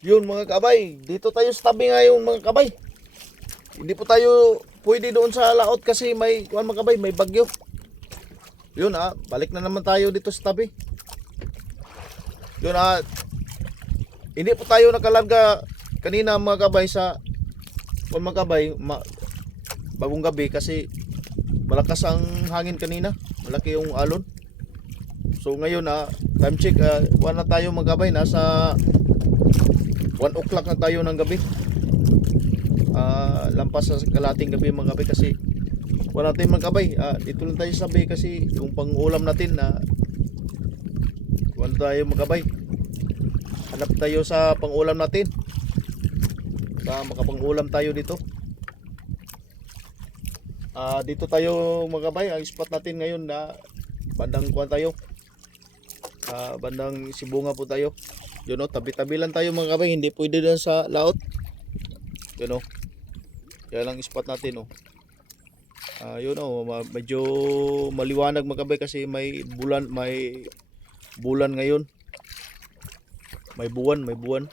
Yun mga kabay, dito tayo sa tabi ngayon mga kabay. Hindi po tayo pwede doon sa laot kasi may kuan mga kabay, may bagyo. Yun ah, balik na naman tayo dito sa tabi. Yun ah, hindi po tayo nakalarga kanina mga kabay sa kuan mga kabay, ma, bagong gabi kasi malakas ang hangin kanina. Malaki yung alon. So ngayon ah, time check, ah, kuan na tayo mga kabay, nasa 1 o'clock na tayo ng gabi. Ah, lampas sa kalating gabi mga kabay kasi wala tayong mga kabay. Ah, dito lang tayo sabi kasi yung pang-ulam natin na wala tayo mga kabay. Hanap tayo sa pang-ulam natin. Baka makapang-ulam tayo dito. Ah, dito tayo mga kabay. Ang spot natin ngayon na bandang kuan tayo. Ah, bandang Sibunga po tayo. Yun o, tabi-tabi lang tayo mga kabay, hindi pwede dun sa laot. Yun o. Yan lang spot natin o. Ah, yun o, medyo maliwanag mga kabay kasi may bulan, may bulan ngayon. May buwan, may buwan.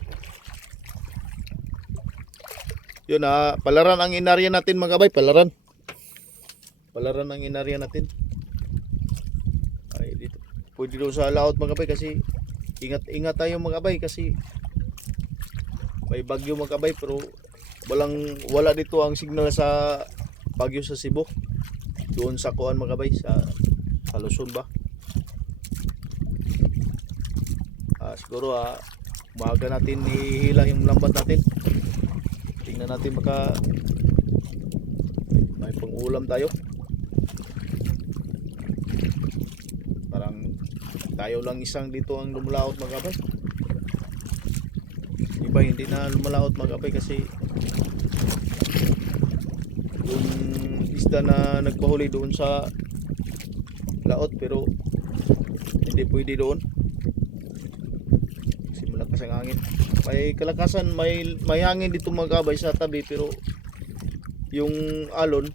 Yun ah, palaran ang inarya natin mga kabay, palaran. Palaran ang inarya natin. Ay, dito. Pwede daw sa laot mga kabay kasi ingat-ingat tayo mga kabay kasi may bagyo mga kabay pero walang wala dito ang signal sa bagyo sa Cebu. Doon sa kuan mga kabay sa, sa Luzon ba? Ah, siguro ah, umaga natin ihila yung lambat natin. Tingnan natin baka may pangulam tayo parang tayo lang isang dito ang lumalaot mga kapay iba hindi na lumalaot mga kapay kasi yung isda na nagpahuli doon sa laot pero hindi pwede doon. Kasi malakas ang hangin. May kalakasan may, may hangin dito mga kabay sa tabi pero yung alon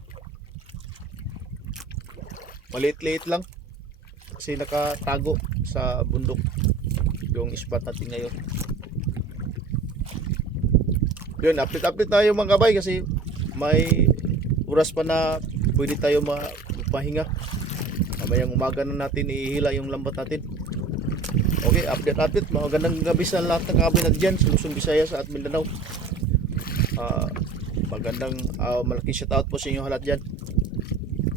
maliit-liit lang kasi nakatago sa bundok yung spot natin ngayon. Yun update update tayo mga kabay kasi may oras pa na pwede tayo mapahinga mamayang umaga na natin ihila yung lambat natin. Okay update update magandang gabi sa lahat ng kabay na dyan sa Luzon, Visayas at Mindanao. Ah, magandang ah, malaking shoutout po sa inyo lahat dyan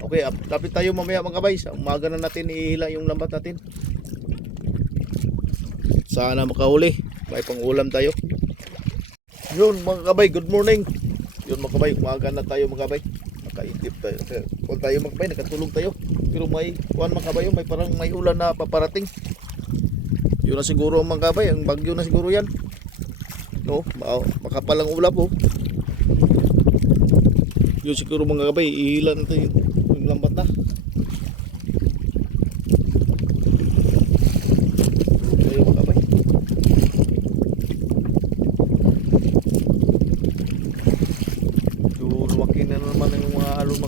Okay, kapit tayo mamaya mga kabay. Umaga na natin ihila yung lambat natin. Sana makahuli. May pang-ulam tayo. Yun mga kabay, good morning. Yun mga kabay, umaga na tayo mga kabay. Nakaintip tayo. Kung tayo mga kabay, nakatulog tayo. Pero may, kuhan mga kabay, may parang may ulan na paparating. Yun na siguro mga kabay, ang bagyo na siguro yan. No, ma- makapalang ulap oh. Yun siguro mga kabay, ihila natin lambat na.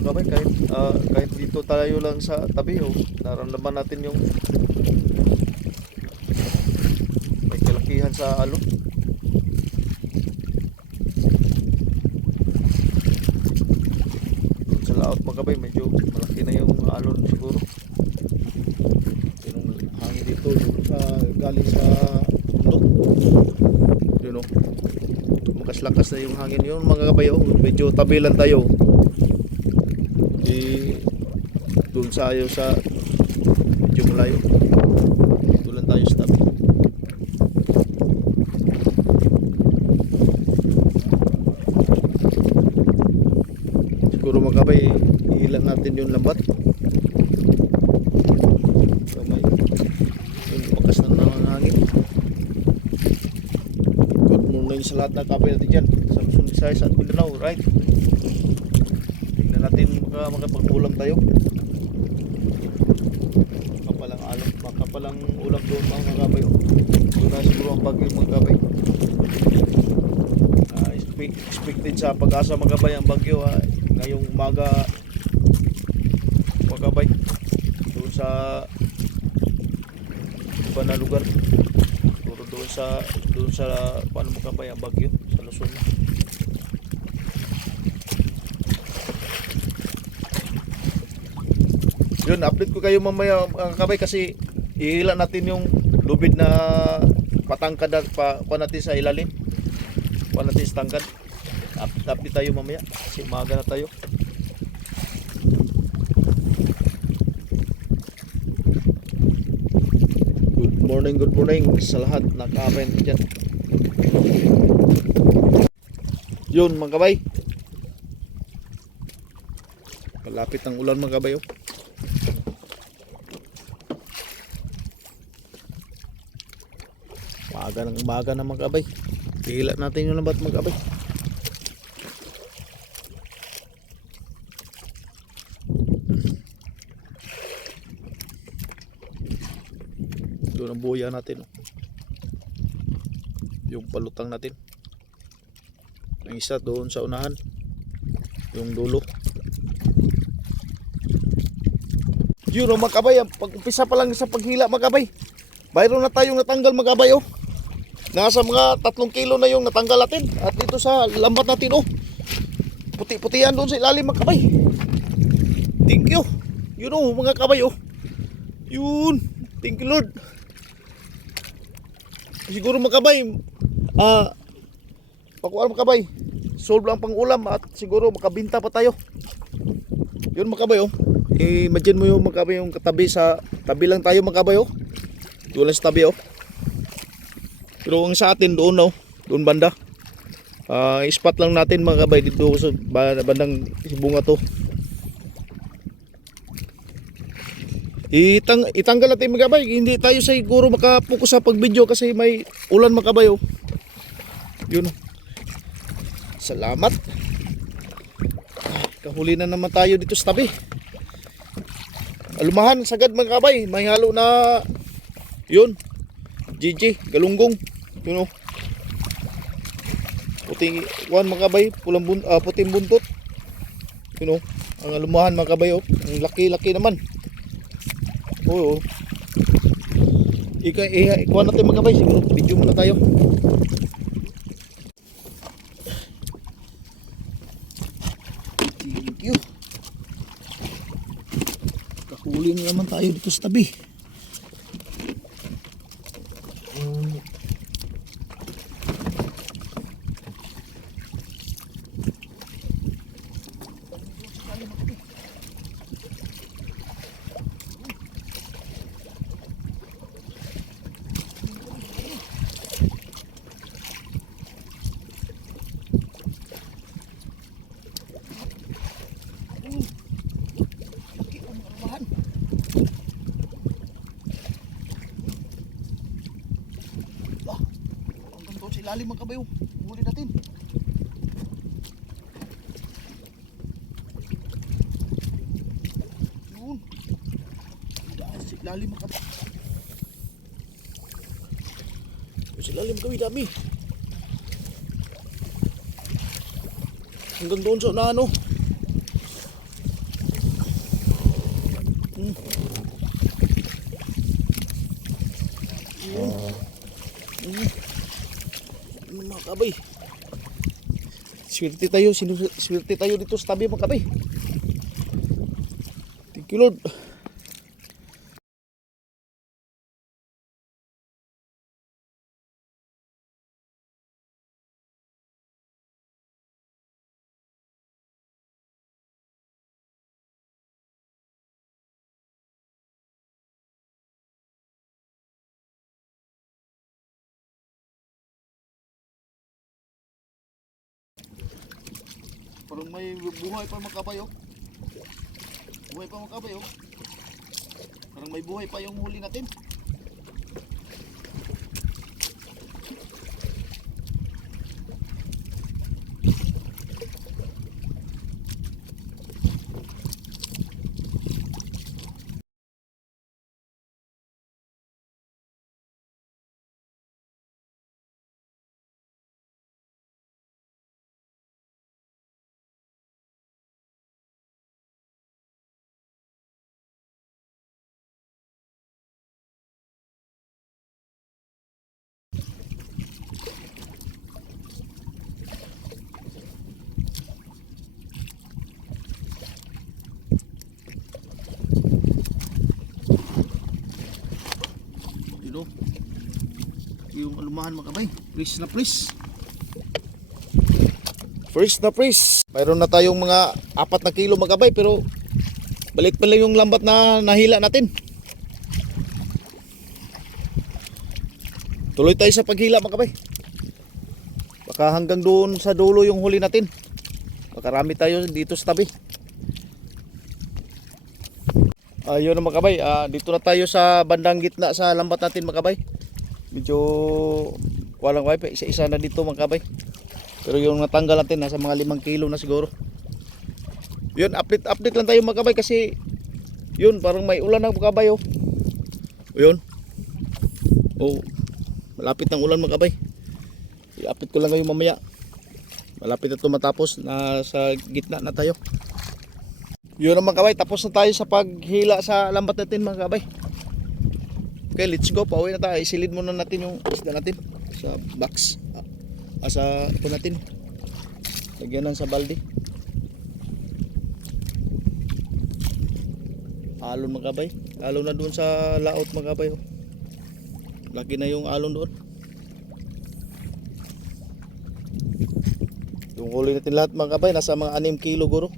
Kabay kahit, ah, kahit dito tayo lang sa tabi oh, naramdaman natin yung may kalakihan sa alon. sa laot mga kabay medyo malaki na yung alon siguro. Yung hangin dito? Yung sa galing sa bundok. Yun o lakas lakas na yung hangin. Yun mga kabay oh, medyo tabi lang tayo. Di doon sa ayaw sa medyo malayo. Dito lang tayo sa tabi siguro mga kabay yung lambat so may yung bakas ng hangin. Good morning sa lahat ng kabay natin dyan. Sa Luzon, Visayas at Mindanao right? Tingnan natin baka makapag-ulam tayo. Makapalang alam makapalang ulam doon mga kabay oh. doon na siguro ang bagyo mga kabay Ah, expect- expected sa pag-asa mga kabay ang bagyo ah, ngayong umaga mga kabay doon sa iba na lugar puro doon sa doon sa paano mo kabay ang bagyo sa Luzon. Yun, update ko kayo mamaya mga kabay kasi ihila natin yung lubid na patangkad at pa, pa natin sa ilalim. Pa natin sa tangkad. Up- Update tayo mamaya kasi umaga na tayo. Good morning, good morning sa lahat na ko dyan. Yun mga kabay. Malapit ang ulan mga kabay oh. Umaga ng umaga na mga kabay. Hila natin yung lambat mga kabay. Ang buya natin. oh. Yung palutang natin. Ang isa doon sa unahan. Yung dulo. Yun oh, mga kabay. Pag umpisa pa lang sa paghila mga kabay. Mayroon na tayong natanggal mga kabay oh. Nasa mga tatlong kilo na yung natanggal natin. At dito sa lambat natin oh. Puti-putian doon sa ilalim mga kabay. Thank you. Yun oh mga kabay oh. Yun. Thank you Lord. Siguro mga kabay. Ah, pakuan mga kabay. Solve lang pang ulam at siguro makabinta pa tayo. Yun mga kabay oh. Imagine mo yung mga kabay yung katabi sa tabi lang tayo mga kabay oh. Doon sa tabi oh. Pero ang sa atin doon oh, doon banda. Ah, spot lang natin mga kabay dito sa ba- bandang bunga to. Itang itanggal natin mga kabay. Hindi tayo siguro makapokus sa pag-video kasi may ulan mga kabay oh. Yun. oh. Salamat. Ah, Kahuli na naman tayo dito sa tabi. Alumahan sagad mga kabay. May halo na yun. GG, galunggong. Yun oh. Puting kuan mga kabay, pulang bun, ah, puting buntot. Yun oh. Ang alumahan mga kabay oh. Ang laki-laki naman. Oo. Ika, eh, ikuha natin mga. Siguro, video muna tayo. Thank you. Kahuli na naman tayo dito sa tabi. Ilalim mga kabayo. Huli natin. Yun. Sa ilalim mga kabayo. Sa ilalim kami dami. Hanggang doon sa oh. Kabay? Swerte tayo, swerte tayo dito sa tabi mga kabay. Thank you Lord. Parang may buhay pa mga kabay oh. Buhay pa mga kabay oh. Parang may buhay pa yung huli natin. Dumaan mga kabay. Fresh na fresh. Fresh na fresh. Mayroon na tayong mga apat na kilo mga kabay pero balik pa lang yung lambat na nahila natin. Tuloy tayo sa paghila mga kabay. Baka hanggang doon sa dulo yung huli natin. Makarami tayo dito sa tabi. Ayun na mga kabay, ah, dito na tayo sa bandang gitna sa lambat natin mga kabay. Medyo walang wifi, isa-isa na dito mga kabay. Pero yung natanggal natin nasa mga limang kilo na siguro. Yun, update update lang tayo mga kabay kasi yun, parang may ulan na mga kabay oh. Yun. Oh, malapit ng ulan mga kabay. I-update ko lang kayo mamaya. Malapit na ito matapos, nasa gitna na tayo. Yun naman kabay, tapos na tayo sa paghila sa lambat natin mga kabay. Okay, let's go. Pauwi na tayo. Isilid muna natin yung isda natin sa box. Ah, sa ito natin. Lagyanan sa balde. Alon mga kabay. Alon na doon sa laot mga kabay. Oh. Laki na yung alon doon. Yung huli natin lahat mga nasa mga 6 kilo guro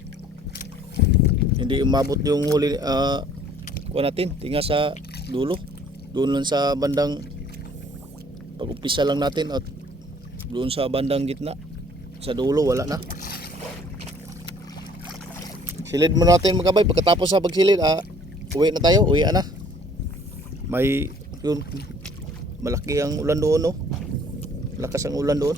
hindi umabot yung huli uh, kuha natin tinga sa dulo doon lang sa bandang pag umpisa lang natin at doon sa bandang gitna sa dulo wala na. Silid mo natin mga kabay. Pagkatapos sa pagsilid ah, uwi na tayo uwi na. May yun malaki ang ulan doon no lakas ang ulan doon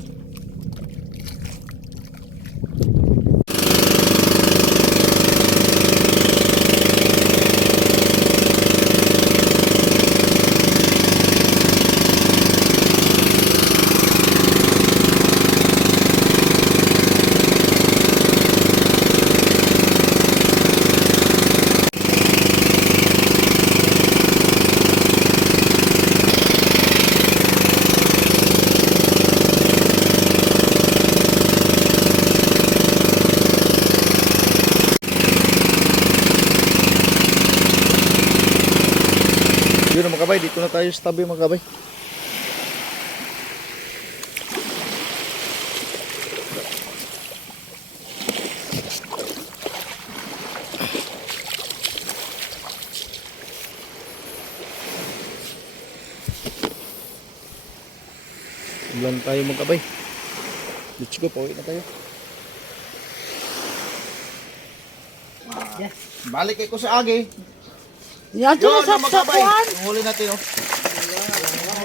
Yun na mga kabay, dito na tayo sa tabi mga kabay. Ulan tayo mga kabay. Let's go, pauwi na tayo. Balik kayo ko sa agi. Yan to Yun, sa sakuan. Huli natin, oh.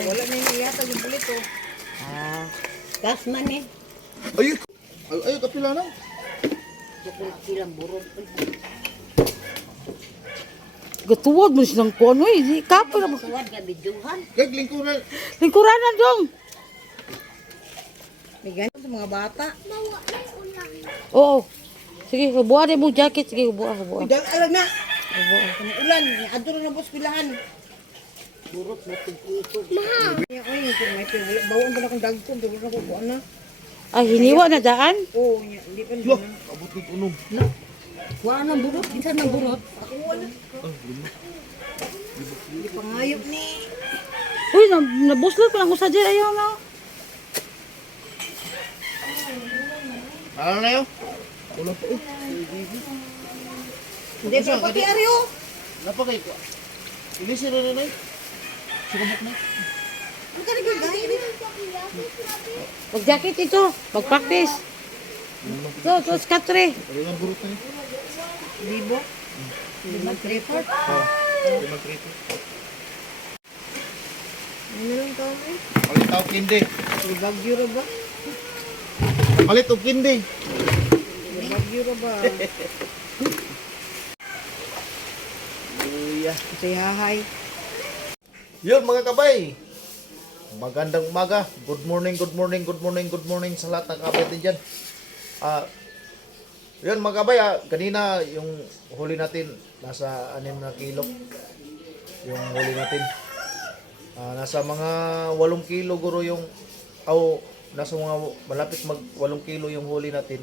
Wala na yung yata yung bulito. Ah, gas man eh. Ay, ay, ay, kapila na. Silang burot. Gatuwad mo silang kuan oy, di kapo na mo. Suwad ka bidyuhan. Kag lingkuran. Lingkuranan dong. May ganyan sa mga bata. Oo. Sige, din mo jacket, sige hubuha, hubuha. Dal alam na. Kung ulan, adto na po pilahan. Burot na tig-ikog. Ma! Ay, kung may pin- bawaan ba na kung dagkong, durot na ko kuha na. Ay, hiniwa na daan. Oo, hindi pa na. abot ng unom. Kuha ng burot, isa ng burot. Ako wala. Hindi pa ngayop ni. Uy, na, nabuslot ko lang ko sa dyan, ayaw na. Ano na yun? Wala pa eh. Hindi pa pati aryo. Napakay ko. Inisin na na Sumabok na. Ang karigay gaya Mag-jacket ito, mag-practice. Ito, ito, skatre. Pwede ng burot na yun. Libo. Lima report. Oo. Pwede mag-trito. Ano lang ka eh? Palit ako kindi. Libagyo ra ba? Palit og kindi. Libagyo ra ba? Uya. Say hi. Yun mga kabay. Magandang umaga. Good morning, good morning, good morning, good morning sa lahat ng kabay din dyan. Ah, yun mga kabay, ah, kanina yung huli natin nasa 6 na kilo. Yung huli natin. Ah, nasa mga 8 kilo guro yung aw nasa mga malapit mag 8 kilo yung huli natin.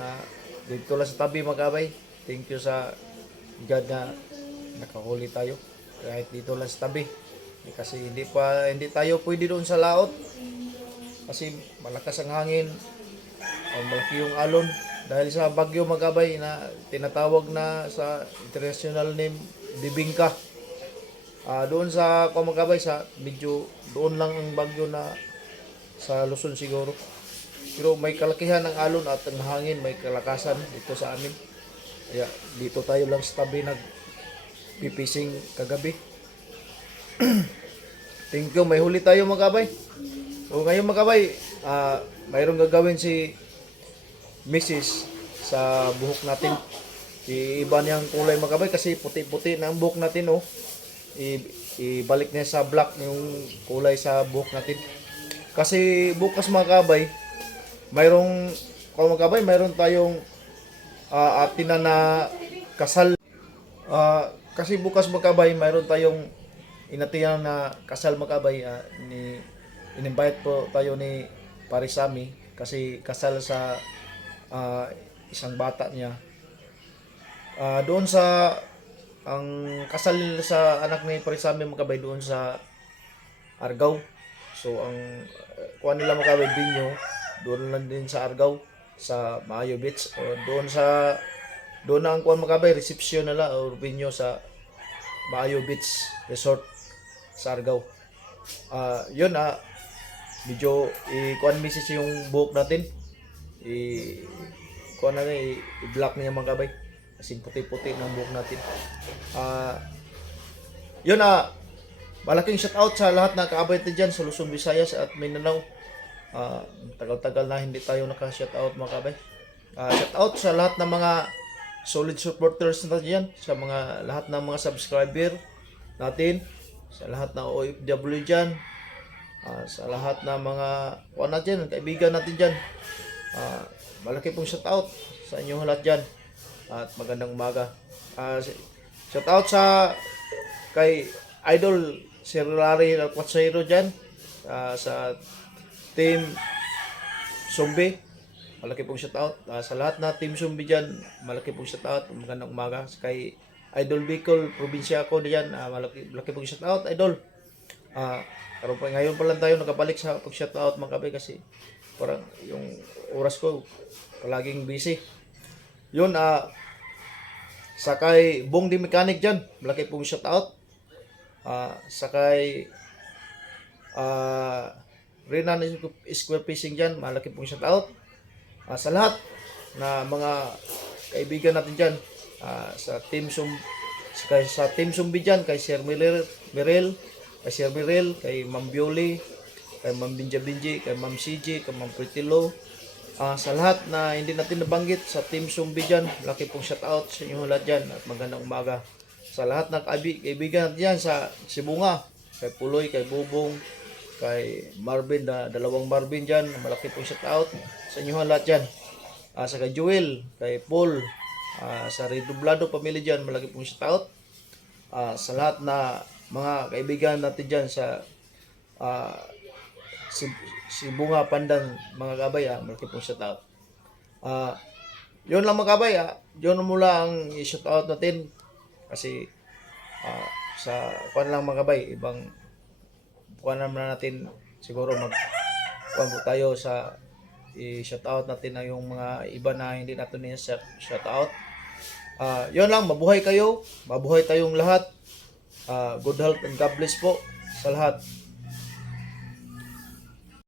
Na dito lang sa tabi mga kabay. Thank you sa God na nakahuli tayo kahit dito lang sa tabi Kasi hindi pa hindi tayo pwede doon sa laot. Kasi malakas ang hangin. O malaki yung alon dahil sa bagyo magabay na tinatawag na sa international name Bibingka. Ah, doon sa Pamagabay sa medyo doon lang ang bagyo na sa Luzon siguro. Pero may kalakihan ng alon at ang hangin, may kalakasan dito sa amin. Kaya dito tayo lang sa tabi nag pipising kagabi. Thank you, may huli tayo magabay. O ngayon magabay, ah mayroong gagawin si Mrs. sa buhok natin. Iiba niyang kulay magabay kasi puti-puti na ang buhok natin oh. I, ibalik niya sa black yung kulay sa buhok natin. Kasi bukas mga kabay, mayroong kung mga kabay, mayroon tayong uh, atin na, na kasal. Ah, kasi bukas mga kabay, mayroon tayong inatiyan na kasal mga kabay. ah, ni, in-invite po tayo ni Parisami kasi kasal sa ah, isang bata niya. Ah, doon sa ang kasal sa anak ni Parisami mga kabay doon sa Argao. So ang uh, kuha nila mga kabay binyo doon lang din sa Argao sa Maayo Beach o doon sa doon na ang kuha mga kabay reception nila o binyo sa Maayo Beach Resort sa Argao. Ah, yun ah medyo i-kuan message yung buhok natin. I kuan na i- i-block niya mga kabay. Kasi puti-puti ng buhok natin. Ah yun ah malaking shout out sa lahat ng kaabay natin dyan sa Luzon, Visayas at Mindanao. Ah, tagal-tagal na hindi tayo naka-shout out mga kabay. Ah, shout out sa lahat ng mga solid supporters natin dyan, sa mga lahat ng mga subscriber natin, sa lahat ng OFW dyan, ah, sa lahat ng mga kuha natin, kaibigan natin dyan. Ah, malaki pong shout out sa inyong lahat dyan. At magandang umaga. Ah, si- shout out sa kay Idol Sir Larry Alquatsero dyan ah, sa team Zombie. Malaki pong shout out. Ah, sa lahat na team Zombie dyan, malaki pong shout out. Magandang umaga. Kay Idol Bicol, probinsya ko diyan, ah, malaki, malaki pong shout out, Idol. Ah, karon pa ngayon pa lang tayo nakabalik sa pag shout out mga kabay kasi parang yung oras ko palaging busy. Yun ah sakay Bong di mechanic diyan, malaki pong shout out. Ah sakay ah Renan Square Fishing diyan, malaki pong shout out. Ah, sa lahat na mga kaibigan natin diyan ah, sa team Sum sa, sa team Sumbi diyan kay Sir Mirel, Mirel kay Sir Mirel, kay Ma'am Bioli, kay Ma'am Binja Binji, kay Ma'am CJ, kay Ma'am Pretilo. Ah, sa lahat na hindi natin nabanggit sa Team Sumbi dyan, laki pong shout out sa inyo lahat dyan at magandang umaga. Sa lahat ng kaibi- kaibigan natin dyan sa Sibunga, kay Puloy, kay Bubong, kay Marvin, na dalawang Marvin dyan, malaki pong shout out sa inyo lahat dyan. Ah, sa kay Joel, kay Paul, ah, sa Redoblado Pamilya dyan, malaki pong shout out. Ah, sa lahat na mga kaibigan natin dyan sa ah, si, si Bunga Pandan mga kabay ah, malaki pong shout out. Ah, yun lang mga kabay ah, yun mula ang i-shout out natin kasi ah, sa kuan lang mga kabay, ibang kuan naman natin siguro mag kuan tayo sa i-shout out natin na yung mga iba na hindi natin ni shout out. Ah, yun lang, mabuhay kayo, mabuhay tayong lahat. Ah, good health and God bless po sa lahat.